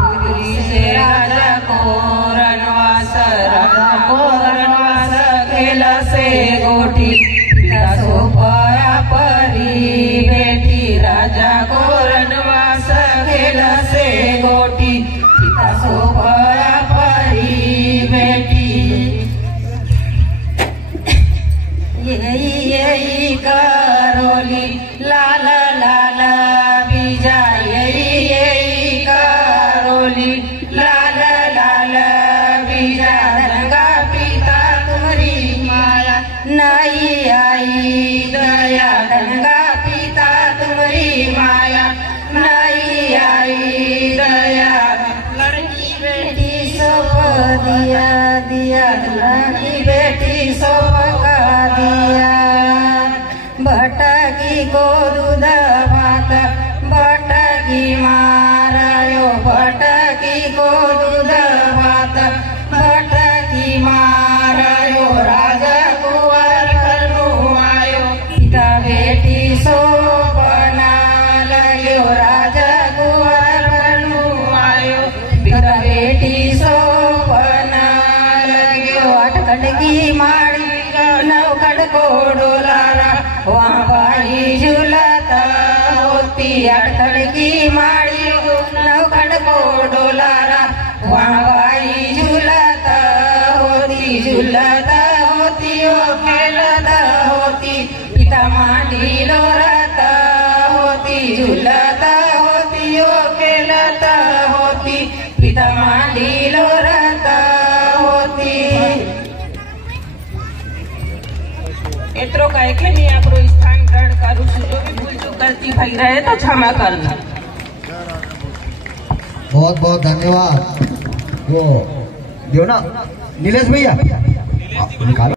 पुत्री से राजा को रणवास खेल से गोठी पिता सोपया परी बेटी राजा को रणवास खेल से गोठी पिता सोपया परी बेटी यही करोली लाल लाल बीजा यही करोली लाल लाल बीजा रंगा पिता तुम्हारी माया नहीं आई दया रंगा पिता तुम्हारी माया नहीं आई दया लड़की बेटी सब दिया दिया लड़की बेटी सब का दिया भटकी को दूध भात भटकी मारायो भटकी को दूध भात भटकी मारायो राजा कुंवर करनु आयो पिता बेटी सो बना लग्यो राजा कुंवर करनु आयो पिता बेटी सो बना लग्यो अटकट की माड़ी नौकड़ को डोलारा वहाँ बाई झूलता होती अटकड़ की माड़ी नौकड़ को डोलारा वहाँ बाई झूलता होती ओ खेलता होती पिता माटी लोरता होती झूलता होती ओ खेलता होती पिता माटी लोरता होती। एतरो कहे के नहीं आपरो स्थान ग्रहण करूँ जो भी भूल चूक गलती भई रहे तो क्षमा करना। बहुत बहुत धन्यवाद। वो दियो ना नीलेश भैया निकालो।